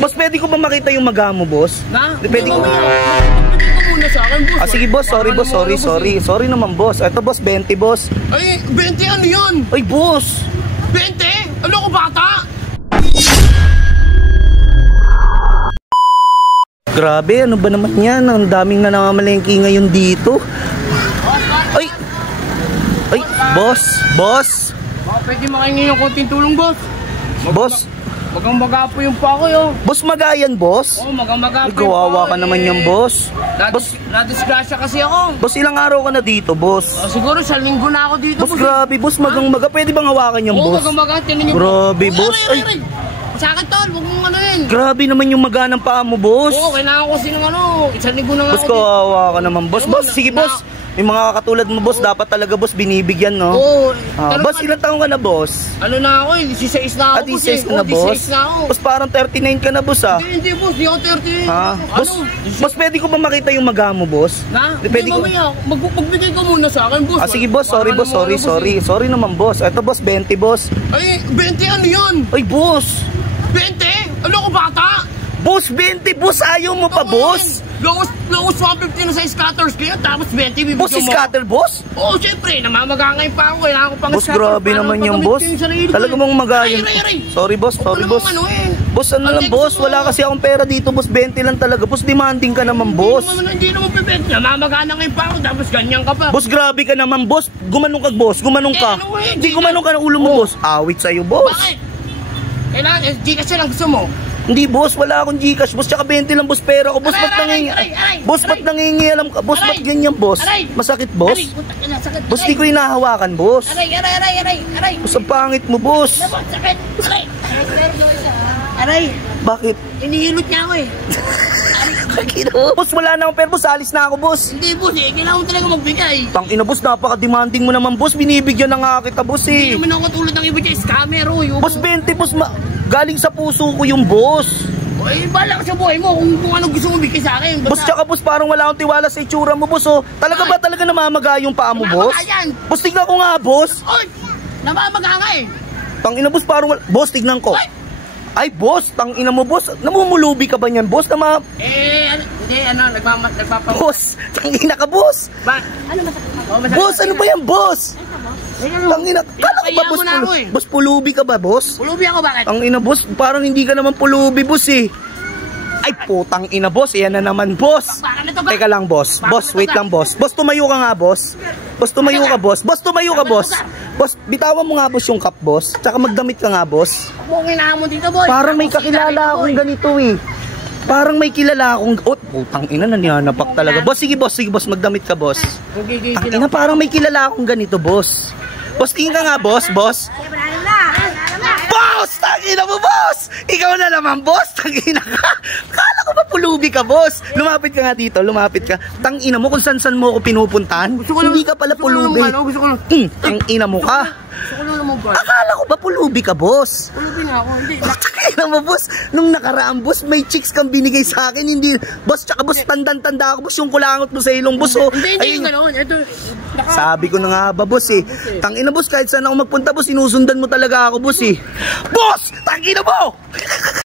Boss, pwede ko ba makita yung maga mo, boss? Na? Pwede ko. Muna sa akin, boss. Sige, boss. Sorry, boss. Sorry. Sorry naman, boss. Ito, boss, 20, boss. Ay, 20 ano yun? Ay, boss. 20? Ano ko bata? Grabe, ano ba naman yan? Ang daming nangangamalengke ngayon dito. Ay! Ay, boss! Baka pwede makahingi ng konting tulong, boss. Boss! Magang-maga po yung pa ko, yo. Boss, maga yan, boss? Oo, magang-maga po yung Gawawa ka naman yan, boss. Boss, nadisgrasya kasi ako. boss, ilang araw ka na dito, boss? Siguro sa linggo na ako dito, Boss, grabe, boss, magang-maga. Pwede bang hawakan yan, Oo, boss? magang-maga. Tinan niyo. Grabe, boss. Ay, Sakit, tol. Huwag mong ano yun. grabe naman yung maga ng paa mo, boss. Oo, kailangan ko sinong ano. Isang linggo na nga Boss, ako dito. kawawa ka naman, boss. Boss, sige, boss. May mga katulad mo, boss. Dapat talaga, boss, binibigyan, no? Oo. Boss, ilang taong ka na, boss? Ano na ako eh, 16 na ako, boss. 16 ka na, boss? 16 na ako. Boss, parang 39 ka na, boss, ah. Hindi, boss. Di ako 30. Ha? Boss, Ano? boss, pwede ko ba makita yung maga mo, boss? Na? Pwede Hindi, ko. mamaya. Magbigay ka muna sa akin, boss. Sige, boss. Sorry, Baka boss. naman ano, Sorry. Sorry naman, boss. Ito, boss, 20, boss. Ay, 20 ano yun? Ay, boss. 20? Ano ko bata? Boss, 20, boss. Ayaw mo pa, boss. Lowest 150 na sa scatters kayo, tapos 20 bibigyan mo. Boss, si scatter, boss? Oo, syempre. Namamaga ngayon pa ako. Kailangan ko pang Boss, scatter grabe para naman yung mapagamit boss. ko yung sarili ko, Talaga eh. mong magayon. Aray. Sorry, boss. Sorry, boss. Ano eh? Boss, ano lang, boss? Wala kasi akong pera dito, boss. 20 lang talaga. Boss, demanding ka naman, boss. Hindi naman pipet. Namamaga na ngayon pa ako, tapos ganyan ka pa. Boss, grabe ka naman, boss. Gumanong ka, boss. Gumanong ka. ano eh, Hindi gumanong ka ng ulo mo, boss. Awit sa'yo, boss. Bakit? Kailangan, Gcash lang gusto mo. Hindi, boss. Wala akong Gcash, boss. Tsaka 20 lang, boss. Pera ko, boss. Ba't nangingi? Boss, ba't nangingialam ka? Boss, ba't ganyan, boss? Masakit, boss? Boss, di ko hinahawakan, boss. Aray. Boss, ang pangit mo, boss. Sakit. Aray. Bakit? Inihilot niya ako eh. Boss, wala na akong pera, boss. Alis na ako, boss. Hindi, boss eh. Kailangan mo talaga magbigay. Tangina, boss. Napaka-demanding mo naman, boss. Binibigyan na nga kita, boss, eh. Hindi naman ako tulad ng iba dyan. Scammer, oh. Boss, 20, boss. Galing sa puso ko yung boss. Ay, bala ka sa buhay mo kung ano gusto mo bigay sa akin. Boss, tsaka boss, parang wala akong tiwala sa itsura mo, boss, oh. Talaga ba talaga namamaga yung paa mo, boss? Namamaga yan. Boss, tignan ko nga, boss. Oy! Namamaga nga eh. Tangina, boss, parang wala. Boss, tignan ko. Ay, boss, tangina mo, boss. Namumulubi ka ba niyan, boss? Hindi, nagpapang... Boss, tangina ka, boss. Ba? Ano masakit? Boss, ano ba yan, boss? Tangina, kala ko ba, boss, boss, pulubi ka ba, boss? Pulubi ako, bakit? Tangina, boss, parang hindi ka naman pulubi, boss, eh. Ay, putang ina, boss. Yan na naman, boss. Teka lang, boss. Boss, wait lang, boss. Boss, tumayo ka nga, boss. Boss, tumayo ka, boss. Boss, tumayo ka, boss. Boss, bitawan mo nga, boss, yung cup, boss. Tsaka magdamit ka nga, boss. Ako kailangan mo dito, boy. Parang may kakilala akong ganito, eh. Parang may kilala akong... Oh, putang ina, nananapak talaga. Boss, sige, boss, magdamit ka, boss. Tangina, parang may kilala akong ganito, boss. Boss, tingin ka nga, boss. Boss! Tangina mo, boss! Ikaw na naman, boss! Tangina ka! Kala ko ba pulubi ka, boss? Lumapit ka nga dito, lumapit ka. Tangina mo kung san mo ako pinupuntahan. Hindi ka pala pulubi. Tangina mo ka. Akala ko ba pulubi ka, boss? Pulubi na ako, hindi. Tangina mo, boss. Nung nakaraan, boss, may chicks kang binigay sa akin. Hindi, boss, tsaka boss, tanda ako, boss, yung kulangot mo sa ilong, boss. Hindi yung gano'n. Sabi ko na nga ba, boss, eh. Tangina, boss, kahit saan ako magpunta, boss, sinusundan mo talaga ako, boss, eh. Boss! Tangina mo!